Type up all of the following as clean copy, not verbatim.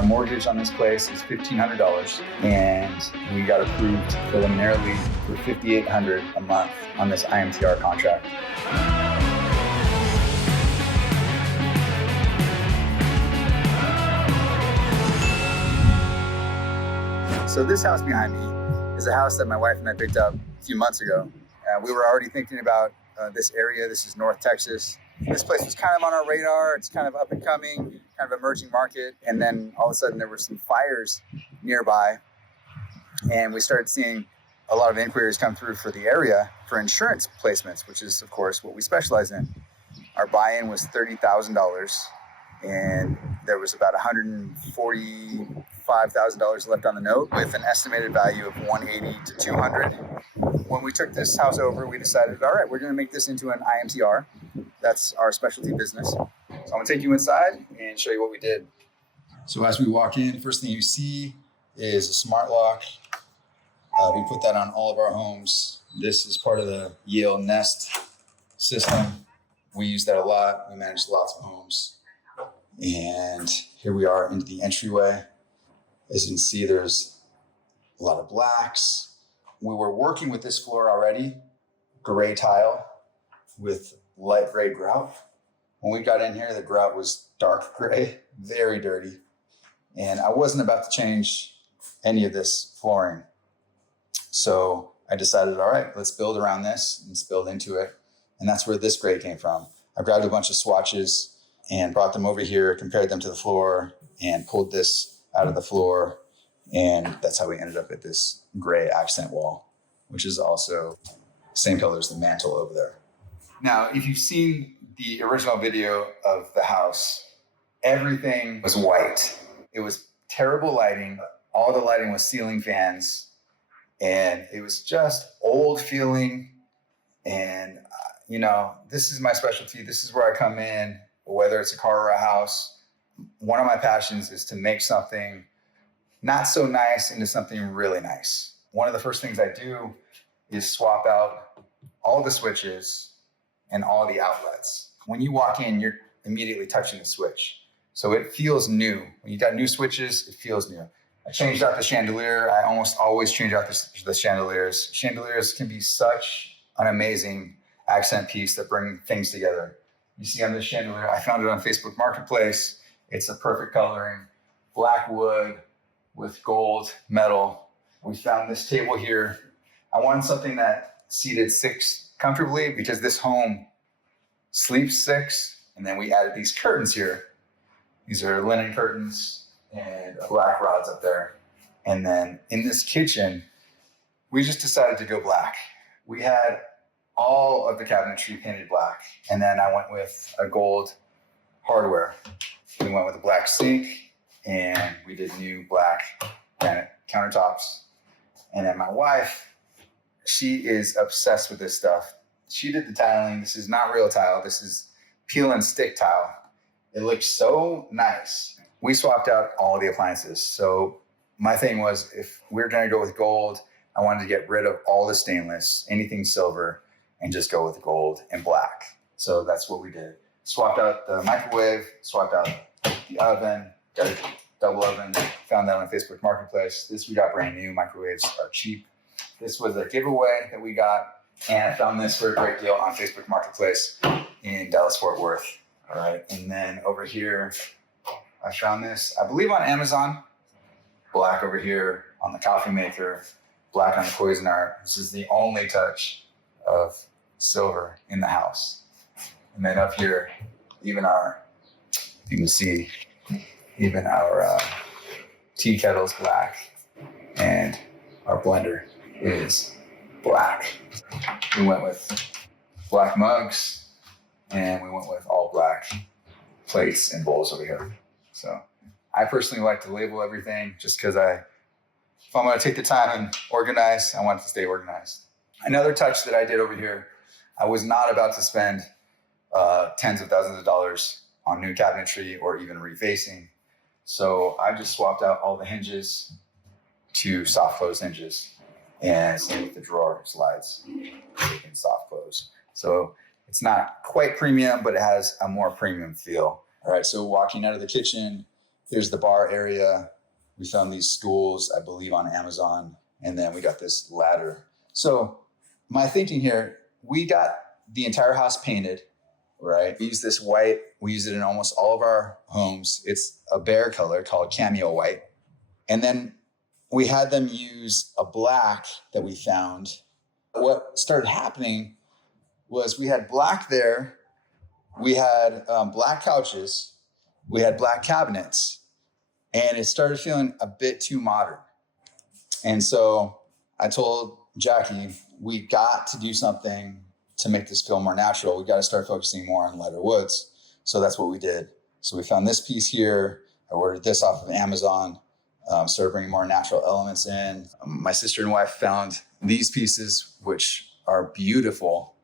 Our mortgage on this place is $1,500, and we got approved preliminarily for $5,800 a month on this MTR contract. So this house behind me is a house that my wife and I picked up a few months ago. We were already thinking about this area. This is North Texas. This place was kind of on our radar. It's kind of up and coming, kind of emerging market. And then all of a sudden there were some fires nearby. And we started seeing a lot of inquiries come through for the area for insurance placements, which is of course what we specialize in. Our buy-in was $30,000, and there was about $145,000 left on the note with an estimated value of $180 to $200. When we took this house over, we decided, all right, we're going to make this into an IMTR. That's our specialty business. So I'm going to take you inside and show you what we did. So as we walk in, first thing you see is a smart lock. We put that on all of our homes. This is part of the Yale Nest system. We use that a lot. We manage lots of homes. And here we are into the entryway. As you can see, there's a lot of blacks. We were working with this floor already, gray tile with light gray grout. When we got in here, the grout was dark gray, very dirty. And I wasn't about to change any of this flooring. So I decided, all right, let's build around this, let's build into it. And that's where this gray came from. I grabbed a bunch of swatches and brought them over here, compared them to the floor, and pulled this out of the floor. And that's how we ended up at this gray accent wall, which is also same color as the mantle over there. Now, if you've seen the original video of the house, everything was white. It was terrible lighting. All the lighting was ceiling fans, and it was just old feeling. And, this is my specialty. This is where I come in, whether it's a car or a house. One of my passions is to make something not so nice into something really nice. One of the first things I do is swap out all the switches and all the outlets. When you walk in, you're immediately touching the switch. So it feels new. When you got new switches, it feels new. I changed out the chandelier. I almost always change out the chandeliers. Chandeliers can be such an amazing accent piece that bring things together. You see on this chandelier, I found it on Facebook Marketplace. It's a perfect coloring, black wood with gold metal. We found this table here. I wanted something that seated 6 comfortably because this home sleeps 6. And then we added these curtains here. These are linen curtains and black rods up there. And then in this kitchen, we just decided to go black. We had all of the cabinetry painted black. And then I went with a gold hardware. We went with a black sink, and we did new black granite countertops. And then my wife, she is obsessed with this stuff. She did the tiling. This is not real tile. This is peel and stick tile. It looks so nice. We swapped out all the appliances. So my thing was, if we're going to go with gold, I wanted to get rid of all the stainless, anything silver, and just go with gold and black. So that's what we did. Swapped out the microwave, swapped out the oven, got a double oven, found that on Facebook Marketplace. This we got brand new. Microwaves are cheap. This was a giveaway that we got, and I found this for a great deal on Facebook Marketplace in Dallas, Fort Worth. All right, and then over here, I found this, I believe on Amazon. Black over here on the coffee maker, black on the Cuisinart. This is the only touch of silver in the house. And then up here, you can see even our tea kettle's black, and our blender is black. We went with black mugs, and we went with all black plates and bowls over here. So I personally like to label everything just because if I'm going to take the time and organize, I want it to stay organized. Another touch that I did over here, I was not about to spend tens of thousands of dollars on new cabinetry or even refacing. So I just swapped out all the hinges to soft close hinges, and same with the drawer slides, they can soft close. So it's not quite premium, but it has a more premium feel. All right, so walking out of the kitchen, Here's the bar area. We found these stools, I believe, on Amazon. And then we got this ladder. So my thinking here, we got the entire house painted, right? We use this white. We use it in almost all of our homes. It's a bear color called cameo white. And then we had them use a black that we found. What started happening was we had black there. We had black couches. We had black cabinets. And it started feeling a bit too modern. And so I told Jackie, we got to do something to make this feel more natural. We got to start focusing more on lighter woods. So that's what we did. So we found this piece here. I ordered this off of Amazon, started bringing more natural elements in. My sister and wife found these pieces, which are beautiful.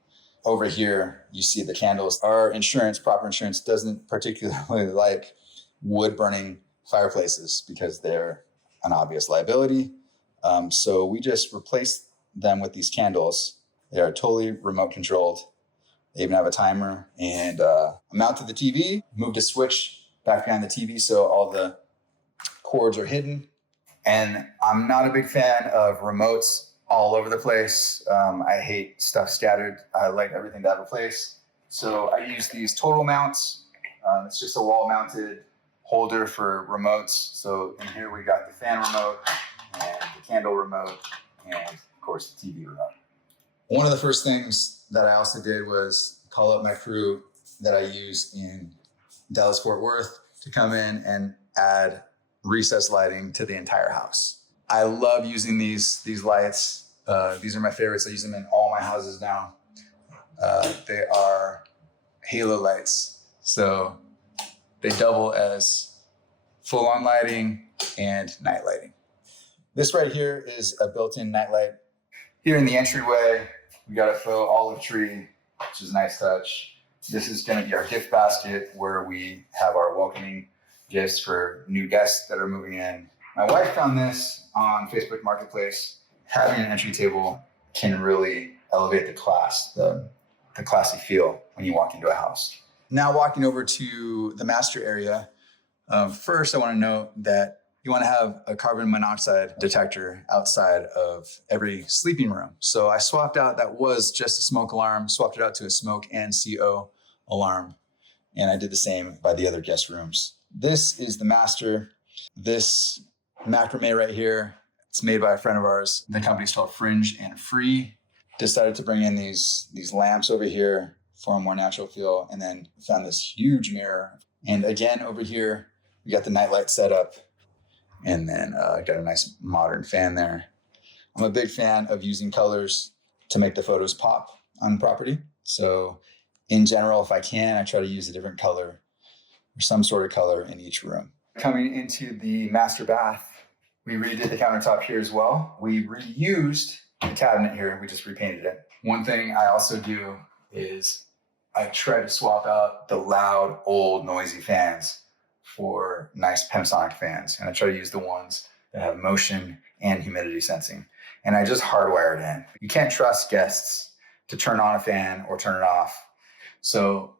Over here, you see the candles. Our insurance, proper insurance, doesn't particularly like wood burning fireplaces because they're an obvious liability. So we just replaced them with these candles. They are totally remote controlled. They even have a timer, and mounted the TV, moved a switch back behind the TV so all the cords are hidden. And I'm not a big fan of remotes all over the place. I hate stuff scattered. I like everything to have a place. So I use these total mounts. It's just a wall mounted holder for remotes. So in here we got the fan remote and the candle remote and of course the TV remote. One of the first things that I also did was call up my crew that I use in Dallas Fort Worth to come in and add recessed lighting to the entire house. I love using these lights. These are my favorites. I use them in all my houses now. They are halo lights. So they double as full-on lighting and night lighting. This right here is a built-in night light. Here in the entryway, we got a faux olive tree, which is a nice touch. This is going to be our gift basket where we have our welcoming gifts for new guests that are moving in. My wife found this on Facebook Marketplace. Having an entry table can really elevate the class, the classy feel when you walk into a house. Now walking over to the master area, first I want to note that you want to have a carbon monoxide detector outside of every sleeping room. So I swapped out, that was just a smoke alarm, swapped it out to a smoke and CO alarm. And I did the same by the other guest rooms. This is the master. This macrame right here, it's made by a friend of ours. The company's called Fringe and Free. Decided to bring in these lamps over here for a more natural feel, and then found this huge mirror. And again, over here, we got the nightlight set up, and then got a nice modern fan there. I'm a big fan of using colors to make the photos pop on property. So in general, if I can, I try to use a different color or some sort of color in each room. Coming into the master bath, we redid the countertop here as well. We reused the cabinet here. We just repainted it. One thing I also do is I try to swap out the loud, old, noisy fans for nice Panasonic fans. And I try to use the ones that have motion and humidity sensing. And I just hardwire it in. You can't trust guests to turn on a fan or turn it off. So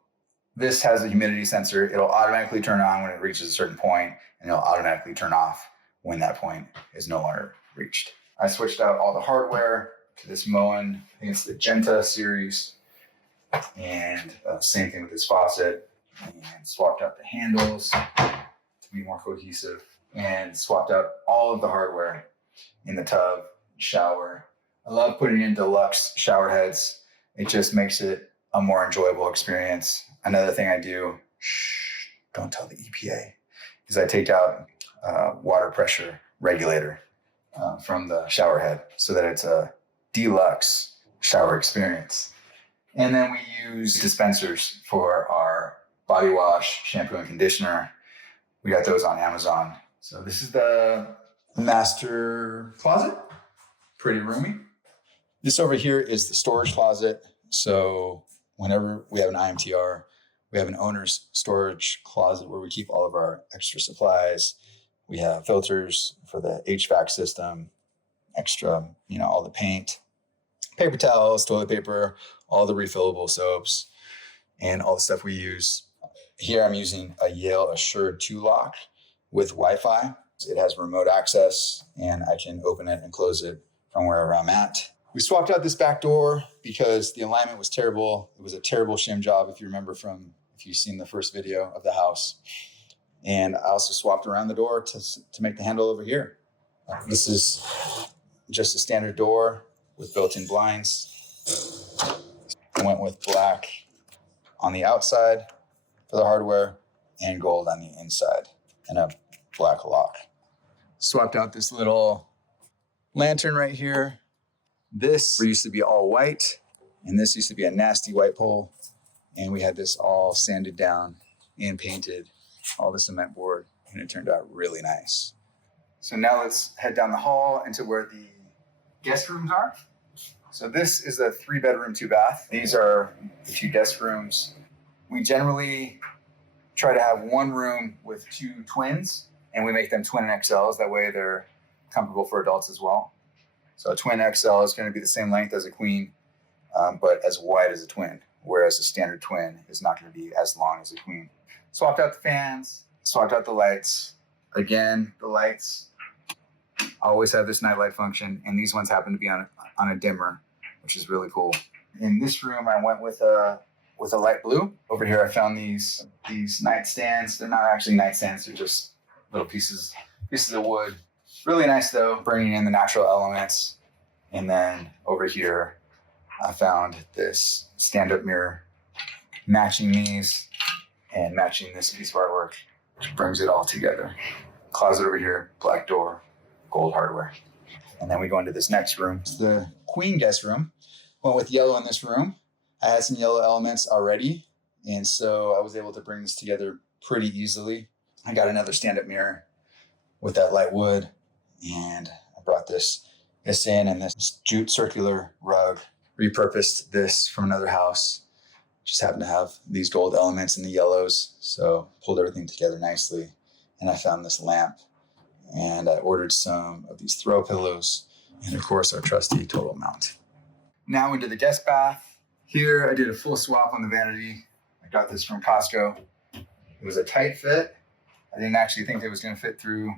this has a humidity sensor. It'll automatically turn on when it reaches a certain point, and it'll automatically turn off when that point is no longer reached. I switched out all the hardware to this Moen. I think it's the Genta series. And same thing with this faucet. And swapped out the handles to be more cohesive. And swapped out all of the hardware in the tub, shower. I love putting in deluxe shower heads. It just makes it a more enjoyable experience. Another thing I do, don't tell the EPA, is I take out water pressure regulator from the shower head so that it's a deluxe shower experience. And then we use dispensers for our body wash, shampoo, and conditioner. We got those on Amazon. So this is the master closet. Pretty roomy. This over here is the storage closet. So whenever we have an IMTR, we have an owner's storage closet where we keep all of our extra supplies. We have filters for the HVAC system, extra, all the paint, paper towels, toilet paper, all the refillable soaps, and all the stuff we use. Here I'm using a Yale Assured 2-lock. with Wi-Fi. It has remote access and I can open it and close it from wherever I'm at. We swapped out this back door because the alignment was terrible. It was a terrible shim job if you've seen the first video of the house. And I also swapped around the door to make the handle over here. This is just a standard door with built-in blinds. I went with black on the outside for the hardware and gold on the inside and a black lock. Swapped out this little lantern right here. This used to be all white and this used to be a nasty white pole. And we had this all sanded down and painted, all the cement board, and it turned out really nice. So now let's head down the hall into where the guest rooms are. So this is a 3-bedroom, 2-bath. These are the 2 guest rooms. We generally try to have one room with 2 twins, and we make them twin XLs. That way they're comfortable for adults as well. So a twin XL is going to be the same length as a queen, but as wide as a twin, whereas a standard twin is not going to be as long as a queen. Swapped out the fans, swapped out the lights. Again, the lights always have this night light function, and these ones happen to be on a dimmer, which is really cool. In this room, I went with a light blue. Over here, I found these nightstands. They're not actually nightstands; they're just little pieces of wood. Really nice though, bringing in the natural elements. And then over here, I found this stand-up mirror, matching these and matching this piece of artwork, which brings it all together. Closet over here, black door, gold hardware. And then we go into this next room. It's the queen guest room. Went with yellow in this room. I had some yellow elements already, and so I was able to bring this together pretty easily. I got another stand-up mirror with that light wood, and I brought this in and this jute circular rug. Repurposed this from another house. Just happened to have these gold elements in the yellows, so pulled everything together nicely. And I found this lamp, and I ordered some of these throw pillows, and of course our trusty total mount. Now into the guest bath. Here I did a full swap on the vanity. I got this from Costco. It was a tight fit. I didn't actually think it was going to fit through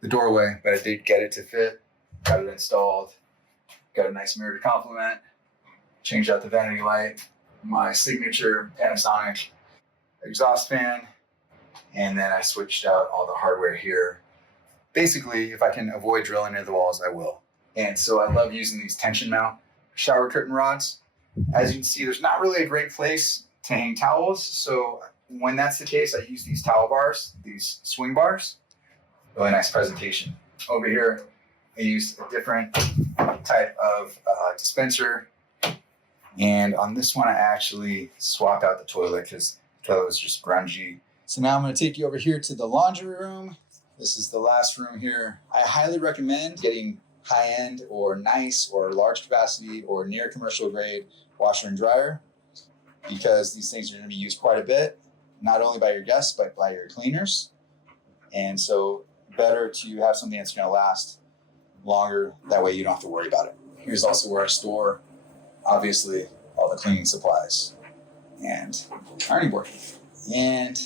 the doorway, but I did get it to fit. Got it installed. Got a nice mirror to complement. Changed out the vanity light. My signature Panasonic exhaust fan. And then I switched out all the hardware here. Basically, if I can avoid drilling into the walls, I will. And so I love using these tension mount shower curtain rods. As you can see, there's not really a great place to hang towels. So when that's the case, I use these towel bars, these swing bars. Really nice presentation. Over here, I used a different type of dispenser. And on this one, I actually swapped out the toilet because the toilet was just grungy. So now I'm going to take you over here to the laundry room. This is the last room here. I highly recommend getting high-end or nice or large capacity or near commercial grade washer and dryer, because these things are going to be used quite a bit, not only by your guests, but by your cleaners. And so better to have something that's going to last longer. That way you don't have to worry about it. Here's also where I store, obviously, all the cleaning supplies and ironing board. And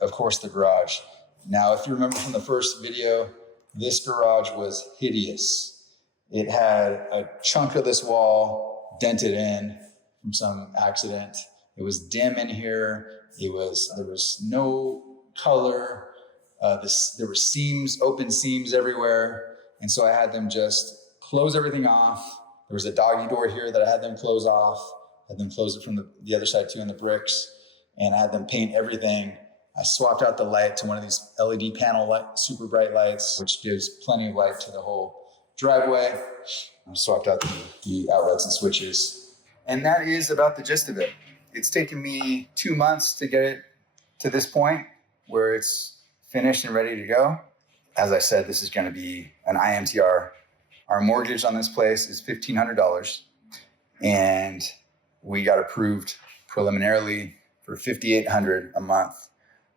of course the garage. Now, if you remember from the first video, this garage was hideous. It had a chunk of this wall dented in from some accident. It was dim in here. There was no color. There were seams, open seams everywhere. And so I had them just close everything off. There was a doggy door here that I had them close off. I had them close it from the other side too in the bricks. And I had them paint everything. I swapped out the light to one of these LED panel light, super bright lights, which gives plenty of light to the whole driveway. I swapped out the outlets and switches. And that is about the gist of it. It's taken me 2 months to get it to this point where it's finished and ready to go. As I said, this is going to be an IMTR. Our mortgage on this place is $1,500, and we got approved preliminarily for $5,800 a month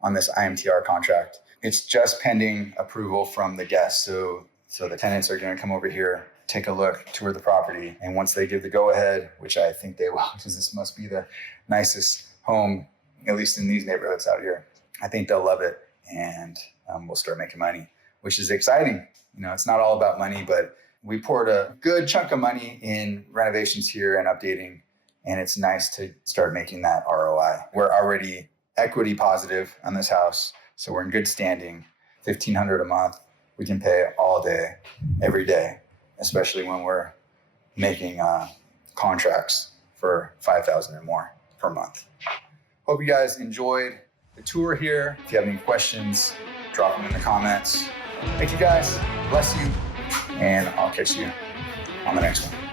on this IMTR contract. It's just pending approval from the guests. So the tenants are going to come over here, take a look, tour the property. And once they give the go ahead, which I think they will, because this must be the nicest home, at least in these neighborhoods out here, I think they'll love it. And we'll start making money, which is exciting. You know, it's not all about money, but we poured a good chunk of money in renovations here and updating, and it's nice to start making that ROI. We're already equity positive on this house, so we're in good standing. $1,500 a month, we can pay all day, every day, especially when we're making contracts for $5,000 and more per month. Hope you guys enjoyed the tour here. If you have any questions, drop them in the comments. Thank you guys. Bless you. And I'll catch you on the next one.